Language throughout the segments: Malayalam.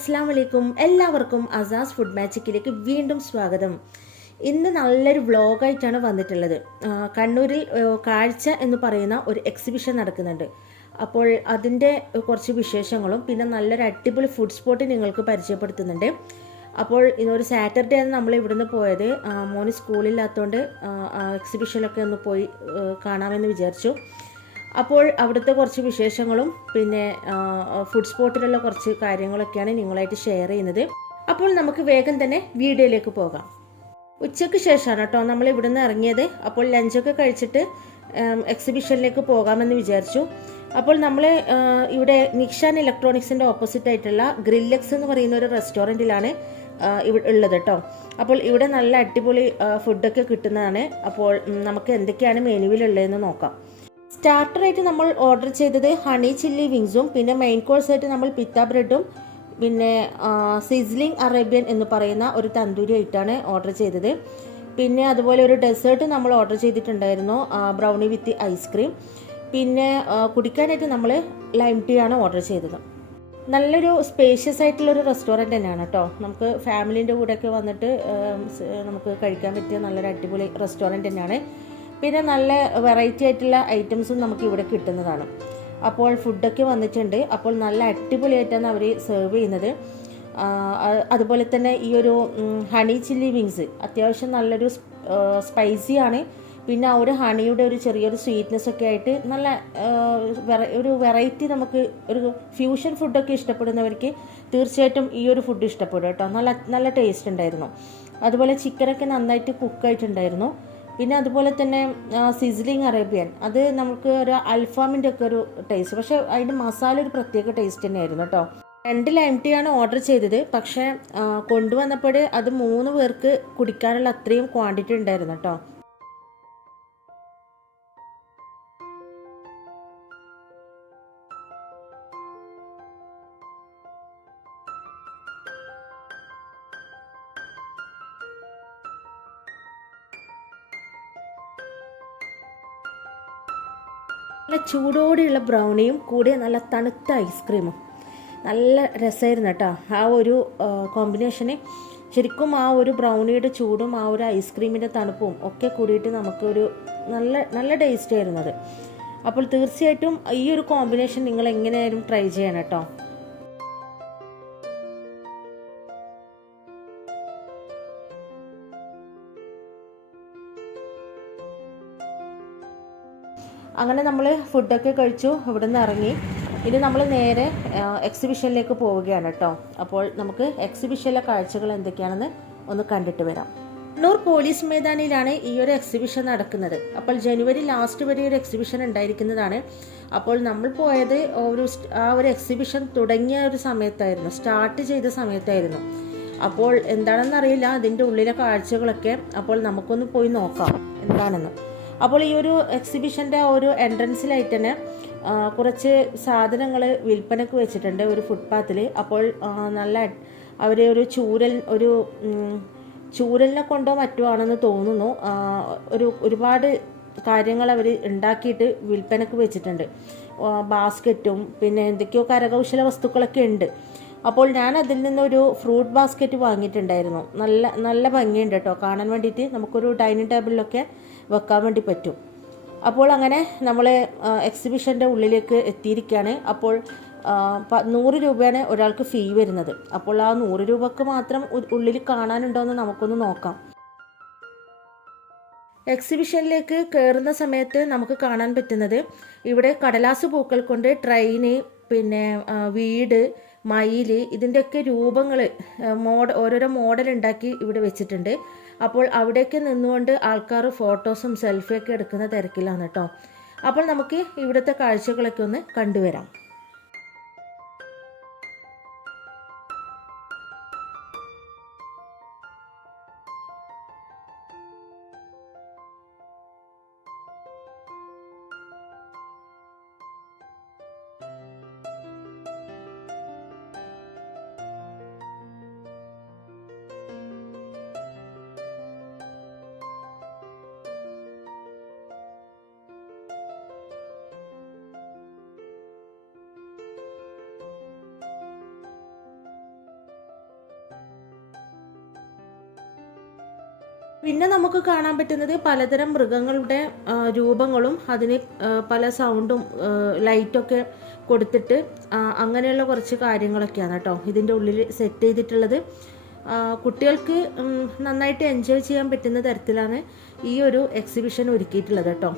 അസ്സാം വലൈക്കും എല്ലാവർക്കും അസാസ് ഫുഡ് മാജിക്കിലേക്ക് വീണ്ടും സ്വാഗതം. ഇന്ന് നല്ലൊരു വ്ളോഗായിട്ടാണ് വന്നിട്ടുള്ളത്. കണ്ണൂരിൽ കാഴ്ച എന്ന് പറയുന്ന ഒരു എക്സിബിഷൻ നടക്കുന്നുണ്ട്. അപ്പോൾ അതിന്റെ കുറച്ച് വിശേഷങ്ങളും പിന്നെ നല്ലൊരു അടിപൊളി ഫുഡ് സ്പോട്ട് നിങ്ങൾക്ക് പരിചയപ്പെടുത്തുന്നുണ്ട്. അപ്പോൾ ഇന്നൊരു സാറ്റർഡേ ആണ് നമ്മൾ ഇവിടുന്ന് പോയത്. മോന് സ്കൂളില്ലാത്തതുകൊണ്ട് എക്സിബിഷനിലൊക്കെ ഒന്ന് പോയി കാണാമെന്ന് വിചാരിച്ചു. അപ്പോൾ അവിടുത്തെ കുറച്ച് വിശേഷങ്ങളും പിന്നെ ഫുഡ് സ്പോട്ടിലുള്ള കുറച്ച് കാര്യങ്ങളൊക്കെയാണ് നിങ്ങളായിട്ട് ഷെയർ ചെയ്യുന്നത്. അപ്പോൾ നമുക്ക് വേഗം തന്നെ വീഡിയോയിലേക്ക് പോകാം. ഉച്ചയ്ക്ക് ശേഷമാണ് കേട്ടോ നമ്മൾ ഇവിടുന്ന് ഇറങ്ങിയത്. അപ്പോൾ ലഞ്ചൊക്കെ കഴിച്ചിട്ട് എക്സിബിഷനിലേക്ക് പോകാമെന്ന് വിചാരിച്ചു. അപ്പോൾ നമ്മൾ ഇവിടെ നിക്ഷാൻ ഇലക്ട്രോണിക്സിന്റെ ഓപ്പോസിറ്റ് ആയിട്ടുള്ള ഗ്രില്ലക്സ് എന്ന് പറയുന്ന ഒരു റെസ്റ്റോറന്റിലാണ് ഇവിടെ ഉള്ളത് കേട്ടോ. അപ്പോൾ ഇവിടെ നല്ല അടിപൊളി ഫുഡൊക്കെ കിട്ടുന്നതാണ്. അപ്പോൾ നമുക്ക് എന്തൊക്കെയാണ് മെനുവിലുള്ളതെന്ന് നോക്കാം. സ്റ്റാർട്ടറായിട്ട് നമ്മൾ ഓർഡർ ചെയ്തത് ഹണി ചില്ലി വിങ്സും പിന്നെ മെയിൻ കോഴ്സായിട്ട് നമ്മൾ പിത്ത ബ്രെഡും പിന്നെ സിസ്ലിംഗ് അറേബ്യൻ എന്ന് പറയുന്ന ഒരു തന്തൂരി ആയിട്ടാണ് ഓർഡർ ചെയ്തത്. പിന്നെ അതുപോലെ ഒരു ഡെസേർട്ട് നമ്മൾ ഓർഡർ ചെയ്തിട്ടുണ്ടായിരുന്നു ബ്രൗണി വിത്ത് ഐസ്ക്രീം പിന്നെ കുടിക്കാനായിട്ട് നമ്മൾ ലൈം ടീ ആണ് ഓർഡർ ചെയ്തത്. നല്ലൊരു സ്പേഷ്യസ് ആയിട്ടുള്ളൊരു റെസ്റ്റോറന്റ് തന്നെയാണ് കേട്ടോ നമുക്ക് ഫാമിലീന്റെ കൂടെയൊക്കെ വന്നിട്ട് നമുക്ക് കഴിക്കാൻ പറ്റിയ നല്ലൊരു അടിപൊളി റെസ്റ്റോറന്റ് തന്നെയാണ്. പിന്നെ നല്ല വെറൈറ്റി ആയിട്ടുള്ള ഐറ്റംസും നമുക്ക് ഇവിടെ കിട്ടുന്നതാണ്. അപ്പോൾ ഫുഡൊക്കെ വന്നിട്ടുണ്ട്. അപ്പോൾ നല്ല അടിപൊളിയായിട്ടാണ് അവർ സെർവ് ചെയ്യുന്നത്. അതുപോലെ തന്നെ ഈ ഒരു ഹണി ചില്ലി വിങ്സ് അത്യാവശ്യം നല്ലൊരു സ്പൈസി ആണ്. പിന്നെ ആ ഒരു ഹണിയുടെ ഒരു ചെറിയൊരു സ്വീറ്റ്നെസ് ഒക്കെ ആയിട്ട് നല്ല ഒരു വെറൈറ്റി നമുക്ക് ഒരു ഫ്യൂഷൻ ഫുഡൊക്കെ ഇഷ്ടപ്പെടുന്നവർക്ക് തീർച്ചയായിട്ടും ഈ ഒരു ഫുഡ് ഇഷ്ടപ്പെടും കേട്ടോ. നല്ല നല്ല ടേസ്റ്റ് ഉണ്ടായിരുന്നു. അതുപോലെ ചിക്കനൊക്കെ നന്നായിട്ട് കുക്കായിട്ടുണ്ടായിരുന്നു പിന്നെ അതുപോലെ തന്നെ സിസിലിംഗ് അറേബ്യൻ അത് നമുക്ക് ഒരു അൽഫാമിന്റെ ഒക്കെ ഒരു ടേസ്റ്റ് പക്ഷേ അതിന്റെ മസാല ഒരു പ്രത്യേക ടേസ്റ്റ് തന്നെയായിരുന്നു കേട്ടോ. രണ്ട് ലൈം ടീ ആണ് ഓർഡർ ചെയ്തത്. പക്ഷേ കൊണ്ടുവന്നപ്പോൾ അത് മൂന്ന് പേർക്ക് കുടിക്കാനുള്ള അത്രയും ക്വാണ്ടിറ്റി ഉണ്ടായിരുന്നു കേട്ടോ. നല്ല ചൂടോടെയുള്ള ബ്രൗണിയും കൂടെ നല്ല തണുത്ത ഐസ്ക്രീമും നല്ല രസമായിരുന്നു കേട്ടോ. ആ ഒരു കോമ്പിനേഷന് ശരിക്കും ആ ഒരു ബ്രൗണിയുടെ ചൂടും ആ ഒരു ഐസ്ക്രീമിന്റെ തണുപ്പും ഒക്കെ കൂടിയിട്ട് നമുക്കൊരു നല്ല നല്ല ടേസ്റ്റ് ആയിരുന്നു അത്. അപ്പോൾ തീർച്ചയായിട്ടും ഈ ഒരു കോമ്പിനേഷൻ നിങ്ങൾ എങ്ങനെയായാലും ട്രൈ ചെയ്യണം കേട്ടോ. അങ്ങനെ നമ്മൾ ഫുഡൊക്കെ കഴിച്ചു ഇവിടെ നിന്ന് ഇറങ്ങി. ഇനി നമ്മൾ നേരെ എക്സിബിഷനിലേക്ക് പോവുകയാണ് കേട്ടോ. അപ്പോൾ നമുക്ക് എക്സിബിഷനിലെ കാഴ്ചകൾ എന്തൊക്കെയാണെന്ന് ഒന്ന് കണ്ടിട്ട് വരാം. കണ്ണൂർ പോലീസ് മൈതാനിയിലാണ് ഈ ഒരു എക്സിബിഷൻ നടക്കുന്നത്. അപ്പോൾ ജനുവരി ലാസ്റ്റ് വരെ ഒരു എക്സിബിഷൻ ഉണ്ടായിരിക്കുന്നതാണ്. അപ്പോൾ നമ്മൾ പോയത് ഒരു ആ ഒരു എക്സിബിഷൻ തുടങ്ങിയ ഒരു സമയത്തായിരുന്നു. സ്റ്റാർട്ട് ചെയ്ത സമയത്തായിരുന്നു. അപ്പോൾ എന്താണെന്നറിയില്ല അതിന്റെ ഉള്ളിലെ കാഴ്ചകളൊക്കെ. അപ്പോൾ നമുക്കൊന്ന് പോയി നോക്കാം എന്താണെന്ന്. അപ്പോൾ ഈ ഒരു എക്സിബിഷന്റെ ഒരു എൻട്രൻസിലായിട്ട് തന്നെ കുറച്ച് സാധനങ്ങൾ വിൽപ്പനക്ക് വെച്ചിട്ടുണ്ട് ഒരു ഫുട്പാത്തിൽ അപ്പോൾ നല്ല അവർ ഒരു ചൂരൽ ഒരു ചൂരലിനെ കൊണ്ടോ മറ്റോ ആണെന്ന് തോന്നുന്നു. ഒരു ഒരുപാട് കാര്യങ്ങൾ അവർ ഉണ്ടാക്കിയിട്ട് വിൽപ്പനക്ക് വെച്ചിട്ടുണ്ട്. ബാസ്ക്കറ്റും പിന്നെ എന്തൊക്കെയോ കരകൗശല വസ്തുക്കളൊക്കെ ഉണ്ട്. അപ്പോൾ ഞാൻ അതിൽ നിന്നൊരു ഫ്രൂട്ട് ബാസ്ക്കറ്റ് വാങ്ങിയിട്ടുണ്ടായിരുന്നു. നല്ല നല്ല ഭംഗിയുണ്ട് കേട്ടോ കാണാൻ വേണ്ടിയിട്ട് നമുക്കൊരു ഡൈനിങ് ടേബിളിലൊക്കെ വെക്കാൻ വേണ്ടി പറ്റും. അപ്പോൾ അങ്ങനെ നമ്മൾ എക്സിബിഷന്റെ ഉള്ളിലേക്ക് എത്തിയിരിക്കുകയാണ് അപ്പോൾ നൂറ് രൂപയാണ് ഒരാൾക്ക് ഫീ വരുന്നത്. അപ്പോൾ ആ നൂറ് രൂപക്ക് മാത്രം ഉള്ളിൽ കാണാനുണ്ടോ എന്ന് നമുക്കൊന്ന് നോക്കാം. എക്സിബിഷനിലേക്ക് കയറുന്ന സമയത്ത് നമുക്ക് കാണാൻ പറ്റുന്നത് ഇവിടെ കടലാസ് പൂക്കൾ കൊണ്ട് ട്രെയിന് പിന്നെ വീട് മയിൽ ഇതിന്റെയൊക്കെ രൂപങ്ങൾ മോഡ ഓരോരോ മോഡൽ ഉണ്ടാക്കി ഇവിടെ വെച്ചിട്ടുണ്ട്. അപ്പോൾ അവിടേക്ക് നിന്നുകൊണ്ട് ആൾക്കാർ ഫോട്ടോസും സെൽഫിയൊക്കെ എടുക്കുന്ന തിരക്കിലാണ് കേട്ടോ അപ്പോൾ നമുക്ക് ഇവിടുത്തെ കാഴ്ചകളൊക്കെ ഒന്ന് കണ്ടുവരാം. പിന്നെ നമുക്ക് കാണാൻ പറ്റുന്നത് പലതരം മൃഗങ്ങളുടെ രൂപങ്ങളും അതിന് പല സൗണ്ടും ലൈറ്റൊക്കെ കൊടുത്തിട്ട് അങ്ങനെയുള്ള കുറച്ച് കാര്യങ്ങളൊക്കെയാണ് കേട്ടോ ഇതിന്റെ ഉള്ളിൽ സെറ്റ് ചെയ്തിട്ടുള്ളത്. കുട്ടികൾക്ക് നന്നായിട്ട് എൻജോയ് ചെയ്യാൻ പറ്റുന്ന തരത്തിലാണ് ഈ ഒരു എക്സിബിഷൻ ഒരുക്കിയിട്ടുള്ളത് കേട്ടോ.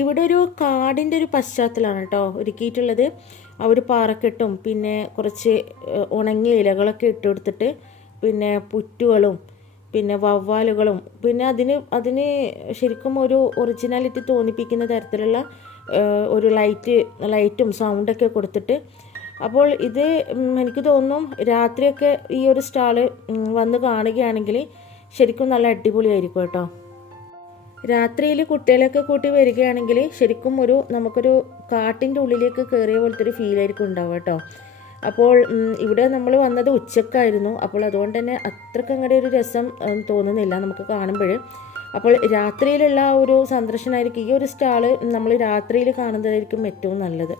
ഇവിടെ ഒരു കാടിന്റെ ഒരു പശ്ചാത്തലമാണ് കേട്ടോ. ഒരുക്കിയിട്ടുള്ളത്. ആ ഒരു പാറക്കെട്ടും പിന്നെ കുറച്ച് ഉണങ്ങിയ ഇലകളൊക്കെ ഇട്ട് കൊടുത്തിട്ട് പിന്നെ പുറ്റുകളും പിന്നെ വവ്വാലുകളും പിന്നെ അതിന് അതിന് ശരിക്കും ഒരു ഒറിജിനാലിറ്റി തോന്നിപ്പിക്കുന്ന തരത്തിലുള്ള ഒരു ലൈറ്റ് ലൈറ്റും സൗണ്ടൊക്കെ കൊടുത്തിട്ട്. അപ്പോൾ ഇത് എനിക്ക് തോന്നും രാത്രിയൊക്കെ ഈ ഒരു സ്റ്റാൾ വന്ന് കാണുകയാണെങ്കിൽ ശരിക്കും നല്ല അടിപൊളിയായിരിക്കും കേട്ടോ. രാത്രിയിൽ കുട്ടികളെയൊക്കെ കൂട്ടി വരികയാണെങ്കിൽ ശരിക്കും ഒരു നമുക്കൊരു കാട്ടിന്റെ ഉള്ളിലേക്ക് കയറിയ പോലത്തെ ഒരു ഫീലായിരിക്കും ഉണ്ടാവുക കേട്ടോ. അപ്പോൾ ഇവിടെ നമ്മൾ വന്നത് ഉച്ചക്കായിരുന്നു. അപ്പോൾ അതുകൊണ്ട് തന്നെ അത്രയ്ക്ക് അങ്ങനെ ഒരു രസം തോന്നുന്നില്ല നമുക്ക് കാണുമ്പോൾ അപ്പോൾ രാത്രിയിലുള്ള ആ ഒരു സന്ദർശനമായിരിക്കും ഈ ഒരു സ്റ്റാൾ നമ്മൾ രാത്രിയിൽ കാണുന്നതായിരിക്കും ഏറ്റവും നല്ലത്.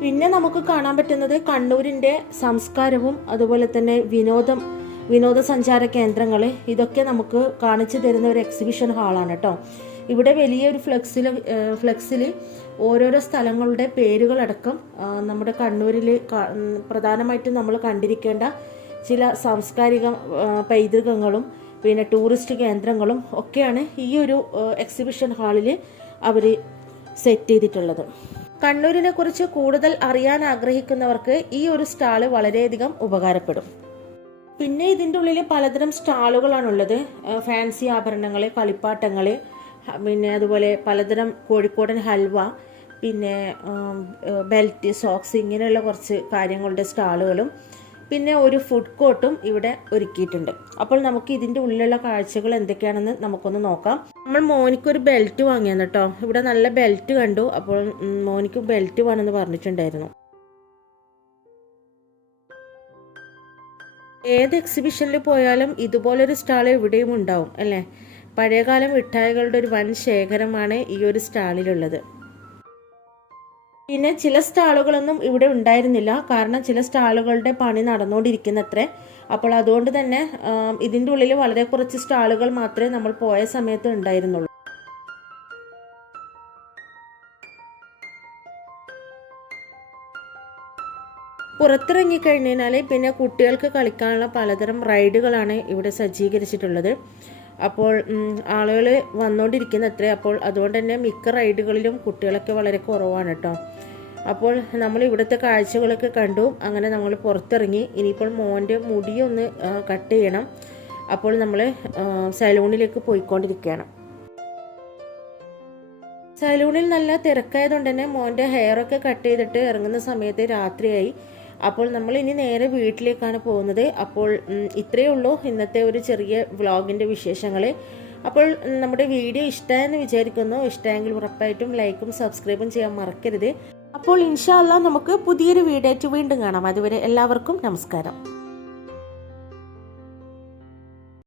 പിന്നെ നമുക്ക് കാണാൻ പറ്റുന്നത് കണ്ണൂരിന്റെ സംസ്കാരവും അതുപോലെ തന്നെ വിനോദം വിനോദസഞ്ചാര കേന്ദ്രങ്ങൾ ഇതൊക്കെ നമുക്ക് കാണിച്ചു തരുന്ന ഒരു എക്സിബിഷൻ ഹാളാണ് കേട്ടോ ഇവിടെ വലിയൊരു ഫ്ലെക്സിൽ ഫ്ലെക്സിൽ ഓരോരോ സ്ഥലങ്ങളുടെ പേരുകളടക്കം നമ്മുടെ കണ്ണൂരിൽ പ്രധാനമായിട്ടും നമ്മൾ കണ്ടിരിക്കേണ്ട ചില സാംസ്കാരിക പൈതൃകങ്ങളും പിന്നെ ടൂറിസ്റ്റ് കേന്ദ്രങ്ങളും ഒക്കെയാണ് ഈ ഒരു എക്സിബിഷൻ ഹാളിൽ അവർ സെറ്റ് ചെയ്തിട്ടുള്ളത്. കണ്ണൂരിനെ കുറിച്ച് കൂടുതൽ അറിയാൻ ആഗ്രഹിക്കുന്നവർക്ക് ഈ ഒരു സ്റ്റാൾ വളരെയധികം ഉപകാരപ്പെടും. പിന്നെ ഇതിന്റെ ഉള്ളിൽ പലതരം സ്റ്റാളുകളാണുള്ളത്. ഫാൻസി ആഭരണങ്ങൾ കളിപ്പാട്ടങ്ങൾ പിന്നെ അതുപോലെ പലതരം കോഴിക്കോടൻ ഹൽവ പിന്നെ ബെൽറ്റ് സോക്സ് ഇങ്ങനെയുള്ള കുറച്ച് കാര്യങ്ങളുടെ സ്റ്റാളുകളും പിന്നെ ഒരു ഫുഡ് കോർട്ടും ഇവിടെ ഒരുക്കിയിട്ടുണ്ട്. അപ്പോൾ നമുക്ക് ഇതിന്റെ ഉള്ളിലുള്ള കാഴ്ചകൾ എന്തൊക്കെയാണെന്ന് നമുക്കൊന്ന് നോക്കാം. നമ്മൾ മോനിക്ക് ഒരു ബെൽറ്റ് വാങ്ങിയാണ് കേട്ടോ. ഇവിടെ നല്ല ബെൽറ്റ് കണ്ടു. അപ്പോൾ മോനിക്ക് ബെൽറ്റ് വേണമെന്ന് പറഞ്ഞിട്ടുണ്ടായിരുന്നു. ഏത് എക്സിബിഷനിൽ പോയാലും ഇതുപോലൊരു സ്റ്റാൾ എവിടെയും ഉണ്ടാവും അല്ലേ? പഴയകാല മിഠായികളുടെ ഒരു വൻ ശേഖരമാണ് ഈ ഒരു സ്റ്റാളിലുള്ളത് പിന്നെ ചില സ്റ്റാളുകളൊന്നും ഇവിടെ ഉണ്ടായിരുന്നില്ല. കാരണം ചില സ്റ്റാളുകളുടെ പണി നടന്നുകൊണ്ടിരിക്കുന്നത്രേ അപ്പോൾ അതുകൊണ്ട് തന്നെ ഇതിന്റെ ഉള്ളിൽ വളരെ കുറച്ച് സ്റ്റാളുകൾ മാത്രമേ നമ്മൾ പോയ സമയത്ത് ഉണ്ടായിരുന്നുള്ളൂ. പുറത്തിറങ്ങിക്കഴിഞ്ഞാൽ പിന്നെ കുട്ടികൾക്ക് കളിക്കാനുള്ള പലതരം റൈഡുകളാണ് ഇവിടെ സജ്ജീകരിച്ചിട്ടുള്ളത്. അപ്പോൾ ആളുകൾ വന്നുകൊണ്ടിരിക്കുന്ന അത്രേ അപ്പോൾ അതുകൊണ്ട് തന്നെ മിക്ക റൈഡുകളിലും കുട്ടികളൊക്കെ വളരെ കുറവാണ് കേട്ടോ അപ്പോൾ നമ്മൾ ഇവിടുത്തെ കാഴ്ചകളൊക്കെ കണ്ടു. അങ്ങനെ നമ്മൾ പുറത്തിറങ്ങി. ഇനിയിപ്പോൾ മോന്റെ മുടിയൊന്ന് കട്ട് ചെയ്യണം. അപ്പോൾ നമ്മൾ സലൂണിലേക്ക് പോയിക്കൊണ്ടിരിക്കുകയാണ്. സലൂണിൽ നല്ല തിരക്കായതുകൊണ്ട് തന്നെ മോന്റെ ഹെയറൊക്കെ കട്ട് ചെയ്തിട്ട് ഇറങ്ങുന്ന സമയത്ത് രാത്രിയായി. അപ്പോൾ നമ്മൾ ഇനി നേരെ വീട്ടിലേക്കാണ് പോകുന്നത്. അപ്പോൾ ഇത്രയേ ഉള്ളൂ ഇന്നത്തെ ഒരു ചെറിയ വ്ളോഗിന്റെ വിശേഷങ്ങൾ അപ്പോൾ നമ്മുടെ വീഡിയോ ഇഷ്ടമായെന്ന് വിചാരിക്കുന്നു. ഇഷ്ടമെങ്കിൽ ഉറപ്പായിട്ടും ലൈക്കും സബ്സ്ക്രൈബും ചെയ്യാൻ മറക്കരുത്. അപ്പോൾ ഇൻഷാല്ല നമുക്ക് പുതിയൊരു വീഡിയോ ആയിട്ട് വീണ്ടും കാണാം. അതുവരെ എല്ലാവർക്കും നമസ്കാരം.